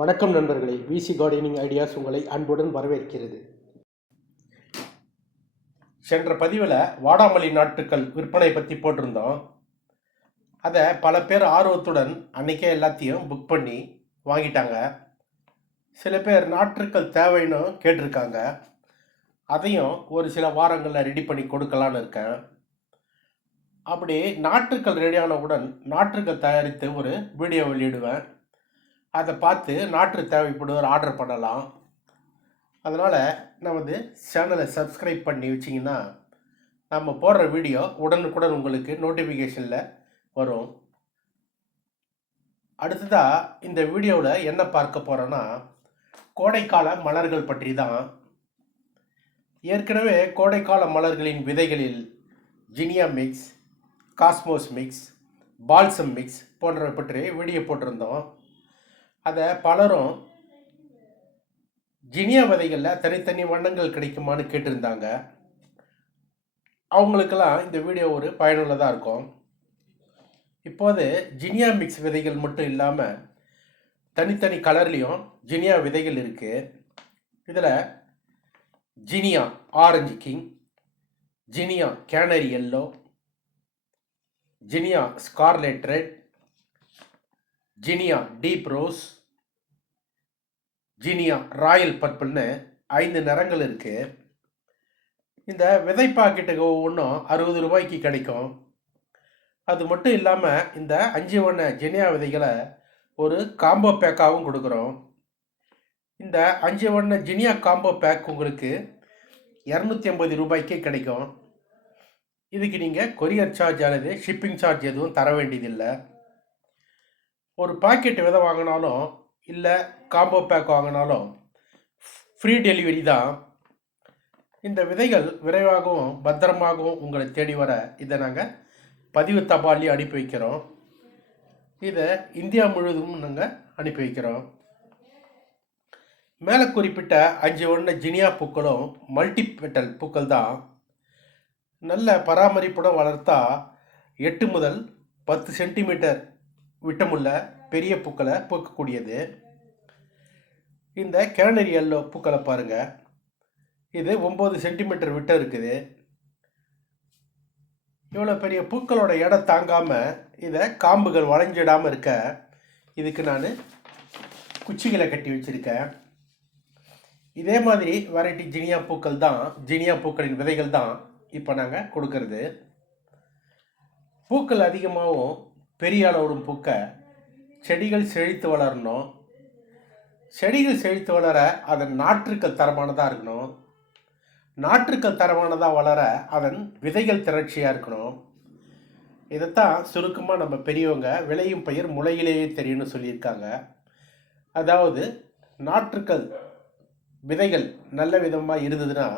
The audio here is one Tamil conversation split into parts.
வணக்கம் நண்பர்களே. விசி கார்டனிங் ஐடியாஸ் உங்களை அன்புடன் வரவேற்கிறது. சென்ற பதிவில் வாடாமல்லி நாட்டுக்கள் விற்பனை பற்றி போட்டிருந்தோம். அதை பல பேர் ஆர்வத்துடன் அன்றைக்கே எல்லாத்தையும் புக் பண்ணி வாங்கிட்டாங்க. சில பேர் நாற்றுக்கள் தேவைன்னு கேட்டிருக்காங்க. அதையும் ஒரு சில வாரங்களில் ரெடி பண்ணி கொடுக்கலான்னு இருக்கேன். அப்படி நாற்றுக்கள் ரெடியானவுடன் நாற்றுக்கள் தயாரித்து ஒரு வீடியோ வெளியிடுவேன். அதை பார்த்து நாற்று தேவைப்படுவர் ஆர்டர் பண்ணலாம். அதனால் நமது சேனலை சப்ஸ்கிரைப் பண்ணி வச்சிங்கன்னா நம்ம போடுற வீடியோ உடனுக்குடன் உங்களுக்கு நோட்டிஃபிகேஷனில் வரும். அடுத்ததாக இந்த வீடியோவில் என்ன பார்க்க போகிறோன்னா கோடைக்கால மலர்கள் பற்றி தான் ஏற்கனவே கோடைக்கால மலர்களின் விதைகளில் zinnia mix cosmos mix balsam mix போன்றவை பற்றி வீடியோ போட்டிருந்தோம். அதை பலரும் ஜினியா விதைகளில் தனித்தனி வண்ணங்கள் கிடைக்குமான்னு கேட்டிருந்தாங்க. அவங்களுக்கெல்லாம் இந்த வீடியோ ஒரு பயனுள்ளதாக இருக்கும். இப்போது ஜினியா மிக்ஸ் விதைகள் மட்டும் இல்லாமல் தனித்தனி கலர்லேயும் ஜினியா விதைகள் இருக்குது இதில் zinnia orange king zinnia canary yellow zinnia scarlet red zinnia deep rose. Zinnia royal பர்பிள்னு ஐந்து நிறங்கள் இருக்குது இந்த விதை பாக்கெட்டுக்கு ஒவ்வொன்றும் அறுபது ரூபாய்க்கு கிடைக்கும். அது மட்டும் இல்லாமல் இந்த அஞ்சு வண்ண ஜினியா விதைகளை ஒரு காம்போ பேக்காகவும் கொடுக்குறோம். இந்த அஞ்சு வண்ண ஜினியா காம்போ பேக் உங்களுக்கு இரநூத்தி ஐம்பது ரூபாய்க்கே கிடைக்கும். இதுக்கு நீங்கள் கொரியர் சார்ஜ் அல்லது ஷிப்பிங் சார்ஜ் எதுவும் தர வேண்டியதில்லை. ஒரு பாக்கெட் விதை வாங்கினாலும் இல்லை காம்போ பேக் வாங்கினாலும் ஃப்ரீ டெலிவரி தான். இந்த விதைகள் விரைவாகவும் பத்திரமாகவும் உங்களை தேடி வர இதை நாங்கள் பதிவு தபாலையும் அனுப்பி வைக்கிறோம். இதை இந்தியா முழுவதும் நாங்கள் அனுப்பி வைக்கிறோம். மேலே குறிப்பிட்ட அஞ்சு ஒன்று ஜினியா பூக்களும் மல்டி பெட்டல் பூக்கள் தான். நல்ல பராமரிப்புடன் வளர்த்தா எட்டு முதல் பத்து சென்டிமீட்டர் விட்டமுள்ள பெரிய பூக்களை பூக்கக்கூடியது. இந்த கேனரி எல்லோ பூக்களை பாருங்கள் இது ஒம்பது சென்டிமீட்டர் விட்டம் இருக்குது. இவ்வளோ பெரிய பூக்களோட இடம் தாங்காமல் இதை காம்புகள் வளைஞ்சிடாமல் இருக்க இதுக்கு நான் குச்சிகளை கட்டி வச்சுருக்கேன். இதே மாதிரி வெரைட்டி ஜினியா பூக்கள் தான் ஜினியா பூக்களின் விதைகள் தான் இப்போ நாங்கள் கொடுக்கறது. பூக்கள் அதிகமாகவும் பெரிய அளவோடும் பூக்க செடிகள் செழித்து வளரணும். செடிகள் செழித்து வளர அதன் நாற்றுக்கள் தரமானதாக இருக்கணும். நாற்றுக்கள் தரமானதாக வளர அதன் விதைகள் திரட்சியாக இருக்கணும். இதைத்தான் சுருக்கமாக நம்ம பெரியவங்க விளையும் பயிர் முளையிலேயே தெரியும்னு சொல்லியிருக்காங்க. அதாவது நாற்றுக்கள் விதைகள் நல்ல விதமாக இருந்ததுன்னா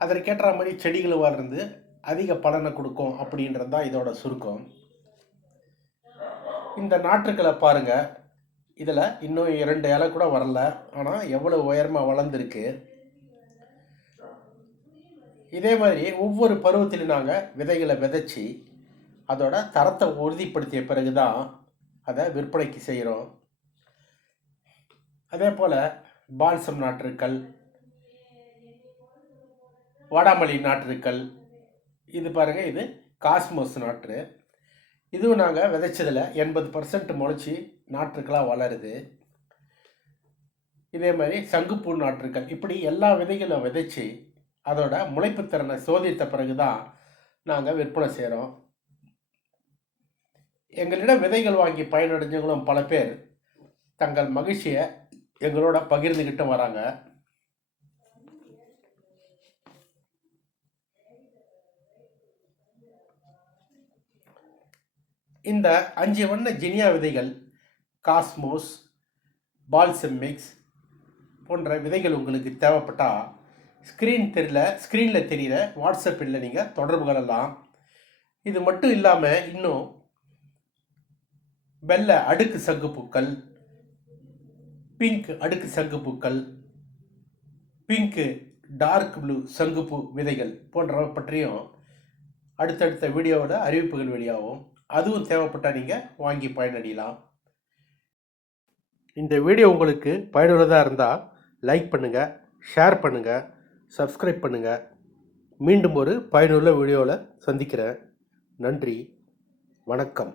அதற்கேற்ற மாதிரி செடிகள் வளர்ந்து அதிக பலனை கொடுக்கும் அப்படின்றது தான் இதோட சுருக்கம். இந்த நாற்றுக்களை பாருங்கள் இதில் இன்னும் இரண்டு இலை கூட வரல. ஆனால் எவ்வளோ உயரமாக வளர்ந்துருக்கு. இதே மாதிரி ஒவ்வொரு பருவத்திலும் நாங்கள் விதைகளை விதைச்சி அதோட தரத்தை உறுதிப்படுத்திய பிறகு தான் அதை விற்பனைக்கு செய்கிறோம் அதே போல் பால்சம் நாற்றுக்கள் வாடாமல்லி நாற்றுக்கள் இது பாருங்கள் இது காஸ்மோஸ் நாற்று. இதுவும் நாங்கள் விதைச்சதில் எண்பது பர்சன்ட் முளைச்சி நாற்றுக்களாக வளருது. இதே மாதிரி சங்குப்பூ நாற்றுக்கள். இப்படி எல்லா விதைகளும் விதைச்சி அதோட முளைப்புத்திறனை சோதித்த பிறகு தான் நாங்கள் விற்பனை செய்கிறோம் எங்களிடம் விதைகள் வாங்கி பயனடைஞ்சவங்களும் பல பேர் தங்கள் மகிழ்ச்சியை எங்களோட பகிர்ந்துக்கிட்டும் வராங்க. இந்த அஞ்சு வண்ண ஜினியா விதைகள் காஸ்மோஸ் பால்செமிக்ஸ் போன்ற விதைகள் உங்களுக்கு தேவைப்பட்டால் ஸ்க்ரீன் தெரியல ஸ்க்ரீனில் தெரிகிற வாட்ஸ்அப்பில் நீங்கள் தொடர்பு கொள்ளலாம். இது மட்டும் இல்லாமல் இன்னும் வெள்ளை அடுக்கு சங்குப்பூக்கள் பிங்க் அடுக்கு சங்குப்பூக்கள் பிங்க்கு டார்க் ப்ளூ சங்குப்பூ விதைகள் போன்றவை பற்றியும் அடுத்தடுத்த வீடியோவோட அறிவிப்புகள் வெளியாகும். அதுவும் தேவைப்பட்டால் நீங்கள் வாங்கி பயனடையலாம். இந்த வீடியோ உங்களுக்கு பயனுள்ளதாக இருந்தால் லைக் பண்ணுங்கள் ஷேர் பண்ணுங்கள் சப்ஸ்கிரைப் பண்ணுங்கள் மீண்டும் ஒரு பயனுள்ள வீடியோவில் சந்திக்கிறேன். நன்றி வணக்கம்.